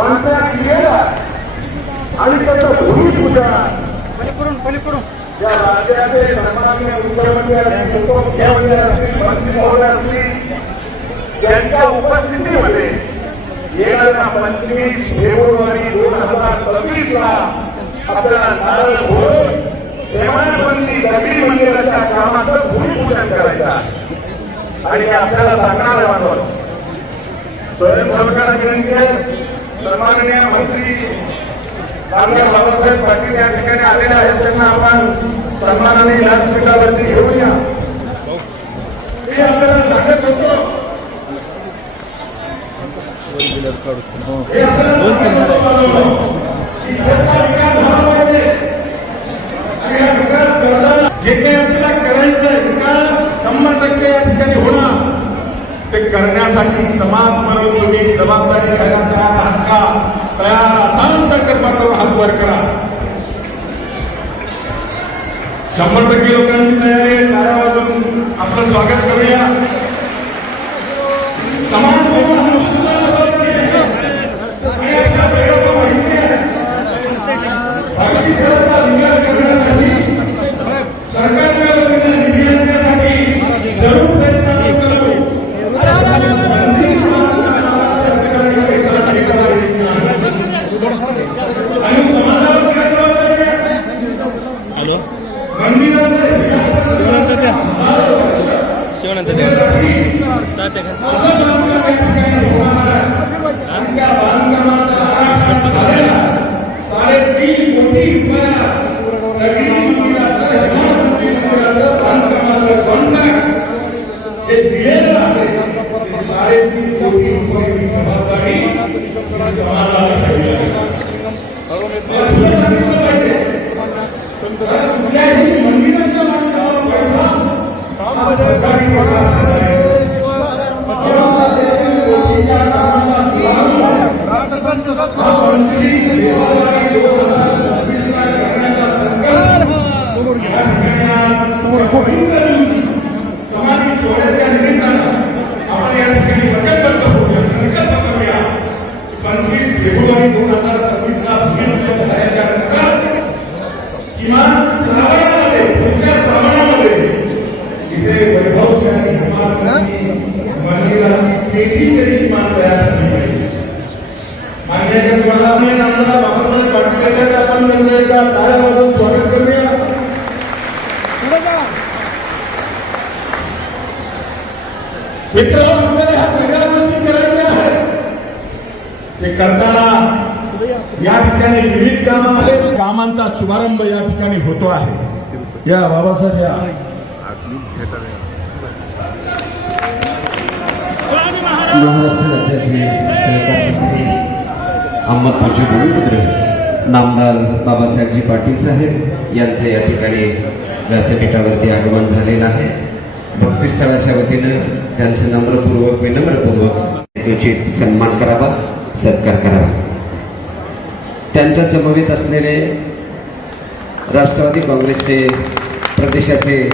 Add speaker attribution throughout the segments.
Speaker 1: बांधण्यात गेला आणि त्याचं भूमिपूजन.
Speaker 2: पलीकडून पलीकडून.
Speaker 1: या राज्याचे सन्माननीय मुख्यमंत्री असतील उपमुख्यमंत्री असतील मंत्री महोदय असतील यांच्या उपस्थितीमध्ये येणाऱ्या पंचवीस फेब्रुवारी दोन हजार सव्वीस ला आपल्याला नारळ घोष हेमाडपंथी दगडी मंदिराच्या कामाचं भूमिपूजन करायचं. आणि आपल्याला सांगणार आहे बांधव स्वयंसेवकांना विनंती आहे सन्माननीय मंत्री आमदार बाबासाहेब पाटील या ठिकाणी आलेले आहेत. त्यांना आपण सन्मानाने व्यासपीठावरती घेऊया. मी आपल्याला सांगत होतो. हे आपल्याला सांगत होतो जे काही आपल्याला करायचं विकास शंभर टक्के या ठिकाणी होणार. ते करण्यासाठी समाज म्हणून तुम्ही जबाबदारी घ्यायला कृपा करून हात वर करा शंभर टक्के लोकांची तयारी आहे टाळ्या वाजवून आपलं स्वागत करूया. समाज म्हणून आपण साडेतीन कोटी रुपयाची जबाबदारी ही समाजाला घ्यावी लागेल. मला तुला मंदिराच्या बांधकामाला पैसा हा सरकारी पैसा आहे. कोटीच्या कामाचा प्रारंभ हा पंचवीस फेब्रुवारी दोन हजार सव्वीसला करण्याचा संकल्प या ठिकाणी आज पवित्र दिवशी समाधी सोहळ्याच्या निमित्तानं आपण या ठिकाणी वचनबद्ध होऊया संकल्प करूया पंचवीस फेब्रुवारी दोन हजार सव्वीसला भूमिपूजन झाल्याच्यानंतर किमान श्रावणामध्ये पुढच्या श्रावणामध्ये इथे वैभवशाली हेमाडपंथी मंदिराची पेटी तरी किमान तयार झाली पाहिजे मान्य तुम्हाला आमदार बाबासाहेब पाटील आहेत, आपण त्यांचं एकदा टाळ्या वाजवून स्वागत करूया मित्र आपल्याला ह्या सगळ्या गोष्टी करायच्या आहेत. ते करताना या ठिकाणी विविध कामं आहेत. कामांचा शुभारंभ या ठिकाणी होतो आहे. या बाबासाहेब या.
Speaker 3: महाराष्ट्र राज्याचे सहकार भूमिपुत्र नामदार बाबासाहेबजी पाटील साहेब यांचं या ठिकाणी व्यासपीठावरती आगमन झालेलं आहे. भक्तिस्थळाच्या वतीनं त्यांचं नम्रपूर्वक विनम्रपूर्वक उचित सन्मान करावा सत्कार करावा. त्यांच्या समवेत असलेले राष्ट्रवादी काँग्रेसचे प्रदेशाचे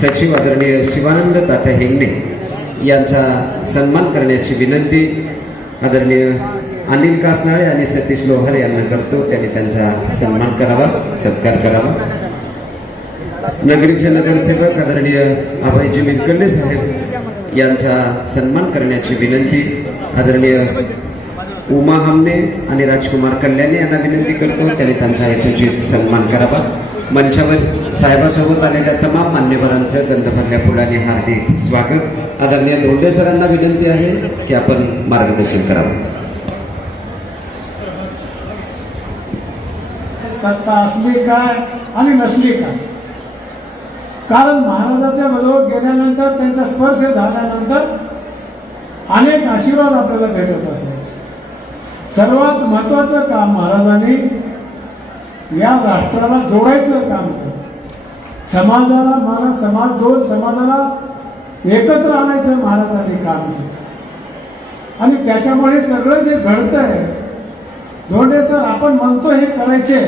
Speaker 3: सचिव आदरणीय शिवानंद तात्या हेगणे यांचा सन्मान करण्याची विनंती आदरणीय अनिल कासनाळे आणि सतीश लोहार यांना करतो. त्यांनी त्यांचा सन्मान करावा सत्कार करावा. नगरीचे नगरसेवक आदरणीय अभयजी मिनकल्ले साहेब यांचा सन्मान करण्याची विनंती आदरणीय उमा हमने आणि राजकुमार कल्याणी यांना विनंती करतो. त्याने त्यांचा हेतुचित सन्मान करावा. मंचावर साहेबासोबत आलेल्या तमाम मान्यवरांचं गंधभरल्या फुलांनी हार्दिक स्वागत. आदरणीय धोंडे सरांना विनंती आहे की आपण मार्गदर्शन करावं.
Speaker 4: सत्ता असली काय आणि नसली काय? कारण महाराजाच्या बरोबर गेल्यानंतर त्यांचा स्पर्श झाल्यानंतर अनेक आशीर्वाद आपल्याला भेटत असायचे सर्वात महत्वाचं काम महाराजांनी या राष्ट्राला जोडायचं काम केलं. समाजाला महाराज समाज दोन समाजाला एकत्र आणायचं महाराजांनी काम केलं. आणि त्याच्यामुळे सगळं जे घडतंय धोंडे सर आपण म्हणतो हे करायचे.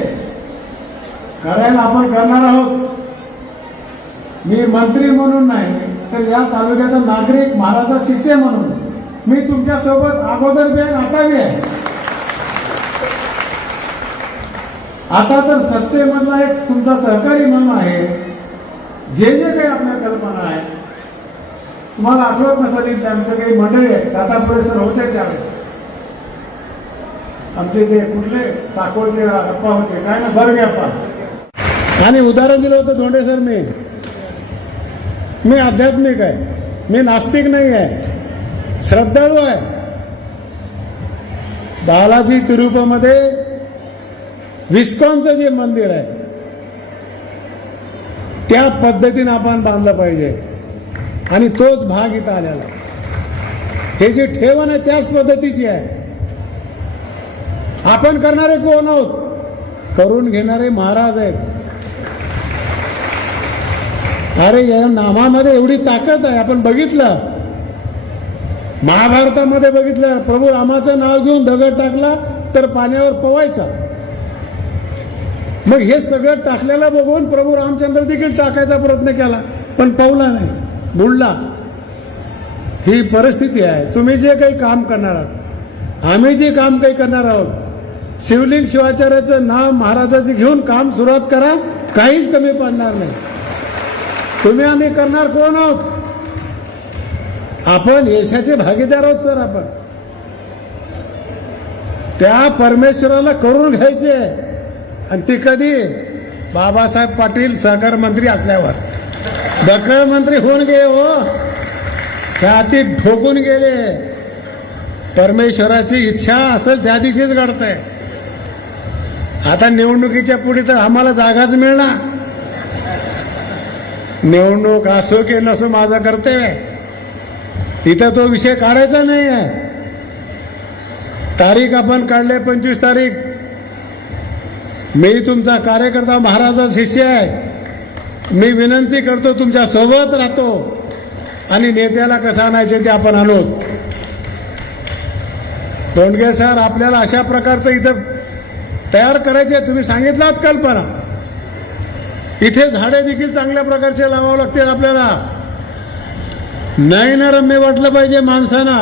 Speaker 4: करायला आपण करणार आहोत. मी मंत्री म्हणून नाही तर या तालुक्याचा नागरिक महाराजा शिष्य म्हणून. मी तुमच्यासोबत अगोदर बी आहे आता बी आहे. आता तर सत्तेमधला एक तुमचा सहकारी म्हणून आहे. जे जे काही आपल्या कल्पना आहे तुम्हाला आठवत नसेल आमचे काही मंडळी आहेत दादा पुरेसर होते त्यावेळेस. आमचे ते कुठले साकोळचे अप्पा होते काय ना बरगे अप्पा आणि उदाहरण दिलं होतं धोंडे सर मी. मी आध्यात्मिक आहे मी नास्तिक नाही आहे श्रद्धाळू आहे बालाजी तिरुपमध्ये विस्कॉनचं जे मंदिर आहे त्या पद्धतीनं आपण बांधलं पाहिजे. आणि तोच भाग इथं आलेला हे जे ठेवण आहे त्याच पद्धतीची आहे. आपण करणारे कोण आहोत? करून घेणारे महाराज आहेत. अरे या नामामध्ये एवढी ताकद आहे. आपण बघितलं. महाभारतामध्ये बघितलं. प्रभू रामाचं नाव घेऊन दगड टाकला तर पाण्यावर पवायचा. मग हे सगळं टाकलेलं बघून प्रभू रामचंद्र देखील टाकायचा प्रयत्न केला. पण पवला नाही. बुडला. ही परिस्थिती आहे. तुम्ही जे काही काम करणार आहात आम्ही जे काम काही करणार आहोत शिवलिंग शिवाचार्याचं नाव महाराजाचं घेऊन काम सुरुवात करा. काहीच कमी पडणार नाही. तुम्ही आम्ही करणार कोण आहोत? आपण यशाचे भागीदार आहोत सर आपण. त्या परमेश्वराला करून घ्यायचे. आणि ती कधी? बाबासाहेब पाटील सहकार मंत्री असल्यावर. दखल मंत्री होऊन गेले हो. त्या ती ठोकून गेले. परमेश्वराची इच्छा असेल त्या दिवशीच घडतंय. आता निवडणुकीच्या पुढे तर आम्हाला जागाच मिळणार. निवडणूक असो की नसो माझं कर्तव्य आहे. इथं तो विषय काढायचा नाही आहे. तारीख आपण काढले पंचवीस तारीख. मी तुमचा कार्यकर्ता महाराजा शिष्य आहे. मी विनंती करतो तुमच्यासोबत राहतो. आणि नेत्याला कसं आणायचे ते आपण आलो दोंडगे सर आपल्याला अशा प्रकारचं इथं तयार करायचे तुम्ही सांगितलात कल्पना इथे झाडे देखील चांगल्या प्रकारचे लावावं लागतील आपल्याला. नाही ना रम्य वाटलं पाहिजे माणसांना.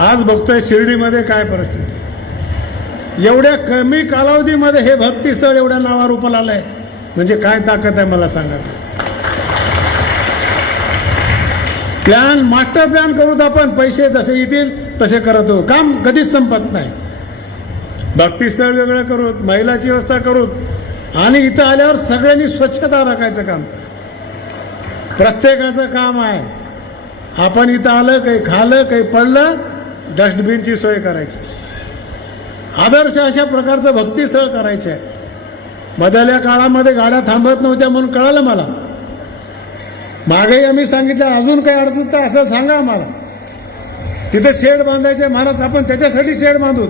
Speaker 4: आज बघतोय शिर्डीमध्ये काय परिस्थिती. एवढ्या कमी कालावधीमध्ये हे भक्तीस्थळ एवढ्या नावारूपाला आलंय म्हणजे काय ताकद आहे मला सांगा. प्लॅन मास्टर प्लॅन करूत आपण. पैसे जसे येतील तसे करत. हो काम कधीच संपत नाही. भक्तीस्थळ वेगळं करूत महिलाची व्यवस्था करूत. आणि इथं आल्यावर सगळ्यांनी स्वच्छता राखायचं काम. प्रत्येकाचं काम आहे. आपण इथं आलं काही खालं काही पडलं डस्टबिनची सोय करायची. आदर्श अशा प्रकारचं भक्तीस्थळ करायचं आहे मधल्या काळामध्ये गाड्या थांबत नव्हत्या म्हणून कळालं मला. मागेही आम्ही सांगितलं अजून काही अडचण तर असं सांगा आम्हाला. तिथे शेड बांधायचे महाराज आपण त्याच्यासाठी शेड बांधू.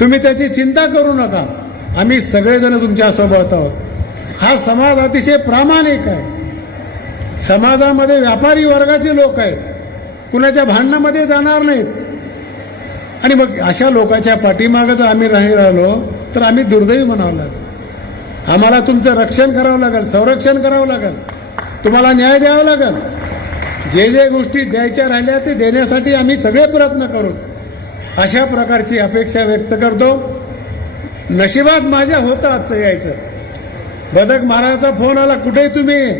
Speaker 4: तुम्ही त्याची चिंता करू नका. आम्ही सगळेजण तुमच्यासोबत आहोत. हा समाज अतिशय प्रामाणिक आहे. समाजामध्ये व्यापारी वर्गाचे लोक आहेत. कुणाच्या भांडणामध्ये जाणार नाहीत. आणि मग अशा लोकांच्या पाठीमागं जर आम्ही नाही राहिलो तर आम्ही दुर्दैवी म्हणावं लागेल. आम्हाला तुमचं रक्षण करावं लागेल संरक्षण करावं लागेल. तुम्हाला न्याय द्यावा लागेल. जे जे गोष्टी द्यायच्या राहिल्या ते देण्यासाठी आम्ही सगळे प्रयत्न करू. अशा प्रकारची अपेक्षा व्यक्त करतो. नशिबात माझ्या होतं आजचं यायचं. बदक महाराजाचा फोन आला कुठे तुम्ही?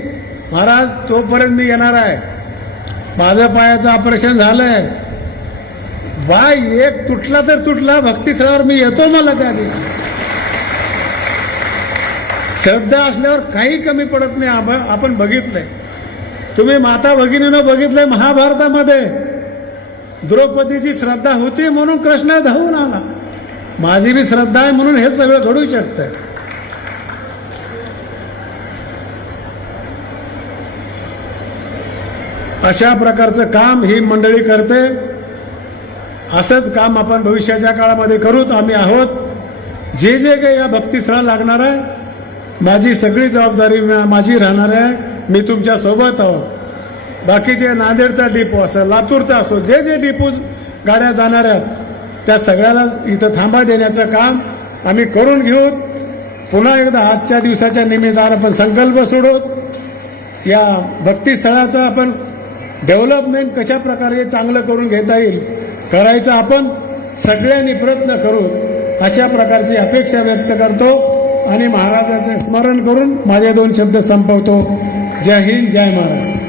Speaker 4: महाराज तोपर्यंत मी येणार आहे. माझ्या पायाचं ऑपरेशन झालंय. बाय एक तुटला तर तुटला भक्तीस्थळावर मी येतो मला त्या दिवशी. श्रद्धा असल्यावर काही कमी पडत नाही आपण बघितलंय. तुम्ही माता भगिनीनं बघितलंय महाभारतामध्ये. द्रौपदीची श्रद्धा होती म्हणून कृष्ण धावून आला. माझी बी श्रद्धा आहे म्हणून हे सगळं घडू शकतं. अशा प्रकारचं काम ही मंडळी करते. असंच काम आपण भविष्याच्या काळामध्ये करूत आम्ही आहोत. जे जे काही या भक्तीस्थळा लागणार आहे माझी सगळी जबाबदारी माझी राहणार आहे. मी तुमच्यासोबत आहोत. बाकीचे नांदेडचा डिपो असो लातूरचा असो जे जे डिपो गाड्या जाणार आहेत त्या सगळ्याला इथं थांबा देण्याचं काम आम्ही करून घेऊ पुन्हा एकदा आजच्या दिवसाच्या निमित्तानं आपण संकल्प सोडवत या भक्तीस्थळाचं आपण डेव्हलपमेंट कशा प्रकारे चांगलं करून घेता येईल करायचं आपण सगळ्यांनी प्रयत्न करू अशा प्रकारची अपेक्षा व्यक्त करतो आणि महाराजाचे स्मरण करून माझे दोन शब्द संपवतो. जय हिंद जय महाराज